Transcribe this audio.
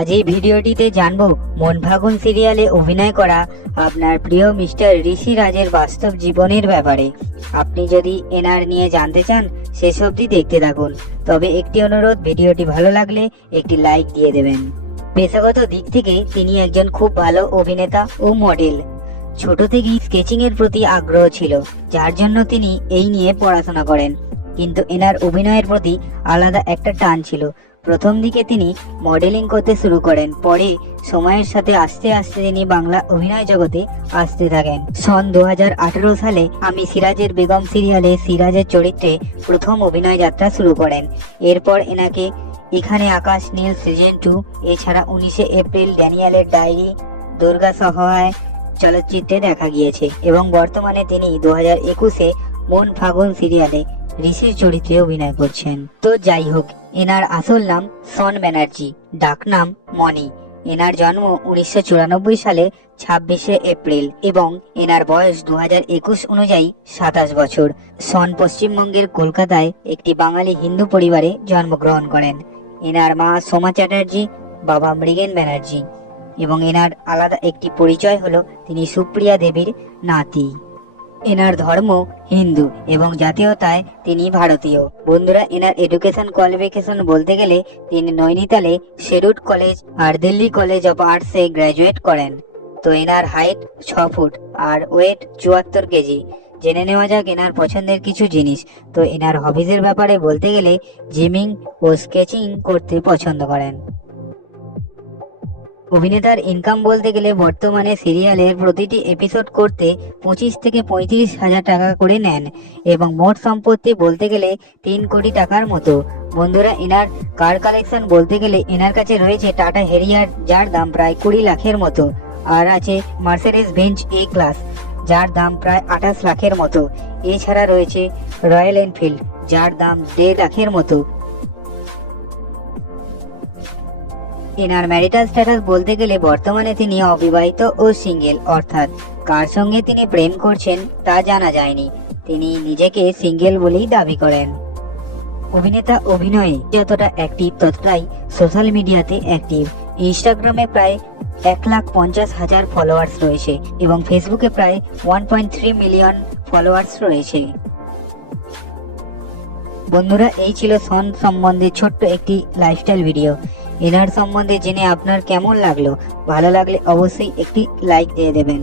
আজ এই ভিডিওটিতে জানবো মন ফাগুন সিরিয়ালে অভিনয় করা আপনার প্রিয় মিস্টার ঋষি রাজের বাস্তব জীবনের ব্যাপারে। আপনি যদি এনার নিয়ে জানতে চান শেষ অবধি দেখতে থাকুন। তবে একটি অনুরোধ, ভিডিওটি ভালো লাগলে একটি লাইক দিয়ে দেবেন। পেশাগত দিক থেকে তিনি একজন খুব ভালো অভিনেতা ও মডেল। ছোট থেকেই স্কেচিং এর প্রতি আগ্রহ ছিল, যার জন্য তিনি এই নিয়ে পড়াশোনা করেন। কিন্তু এনার অভিনয়ের প্রতি আলাদা একটা টান ছিল। প্রথম দিকে তিনি মডেলিং করতে শুরু করেন, পরে সময়ের সাথে আস্তে আস্তে তিনি বাংলা অভিনয় জগতে আসতে থাকেন। সন 2018 সালে আমি সিরাজের বেগম সিরিয়ালে সিরাজের চরিত্রে প্রথম অভিনয় যাত্রা শুরু করেন। এরপর এনাকে এখানে আকাশ নীল সিজন 2, এছাড়া 19 এপ্রিল ড্যানিয়েলের ডায়েরি, দুর্গা সহায় চলচ্চিত্রে দেখা গিয়েছে এবং বর্তমানে তিনি 2021-এ মন ফাগুন সিরিয়ালে ঋষির চরিত্রে অভিনয় করছেন। তো যাই হোক, এনার আসল নাম সন ব্যানার্জি, ডাকনাম মনি। এনার জন্ম 1994 সালে 26 এপ্রিল এবং এনার বয়স 2021 অনুযায়ী 27 বছর। সন পশ্চিমবঙ্গের কলকাতায় একটি বাঙালি হিন্দু পরিবারে জন্মগ্রহণ করেন। এনার মা সোমা চ্যাটার্জি, বাবা মৃগেন ব্যানার্জি এবং এনার আলাদা একটি পরিচয় হলো তিনি সুপ্রিয়া দেবীর নাতি। এনার ধর্ম হিন্দু এবং জাতীয়তায় তিনি ভারতীয়। বন্ধুরা, এনার এডুকেশন কোয়ালিফিকেশন বলতে গেলে তিনি নৈনিতালে শেরুট কলেজ আর দিল্লি কলেজ অফ আর্টসে গ্র্যাজুয়েট করেন। তো এনার হাইট 6 ফুট আর ওয়েট 74 কেজি। জেনে নেওয়া যাক এনার পছন্দের কিছু জিনিস। তো এনার হবিজের ব্যাপারে বলতে গেলে জিমিং ও স্কেচিং করতে পছন্দ করেন। অভিনেতার ইনকাম বলতে গেলে বর্তমানে সিরিয়ালের প্রতিটি এপিসোড করতে 25 থেকে 35 হাজার টাকা করে নেন এবং মোট সম্পত্তি বলতে গেলে 3 কোটি টাকার মতো। বন্ধুরা, এনার কার কালেকশন বলতে গেলে এনার কাছে রয়েছে টাটা হেরিয়ার, যার দাম প্রায় 20 লাখের মতো, আর আছে মার্সিডিজ বেঞ্জ এ ক্লাস, যার দাম প্রায় 28 লাখের মতো। এছাড়া রয়েছে রয়্যাল এনফিল্ড, যার দাম 1.5 লাখের মতো। এনার ম্যারিটাল স্ট্যাটাস বলতে গেলে বর্তমানে তিনি অবিবাহিত ও সিঙ্গেল, অর্থাৎ কার সঙ্গে তিনি প্রেম করছেন তা জানা যায়নি। তিনি নিজেকে সিঙ্গেল বলেই দাবি করেন। অভিনেতা অভিনয়ে যতটা অ্যাক্টিভ ততটাই সোশ্যাল মিডিয়াতে অ্যাক্টিভ। ইনস্টাগ্রামে প্রায় 1,50,000 ফলোয়ার্স রয়েছে এবং ফেসবুকে প্রায় 1.3 মিলিয়ন ফলোয়ার্স রয়েছে। বন্ধুরা, এই ছিল সন সম্বন্ধে ছোট্ট একটি লাইফস্টাইল ভিডিও। এনার সম্বন্ধে জেনে আপনার কেমন লাগলো? ভালো লাগলে অবশ্যই একটি লাইক দিয়ে দেবেন।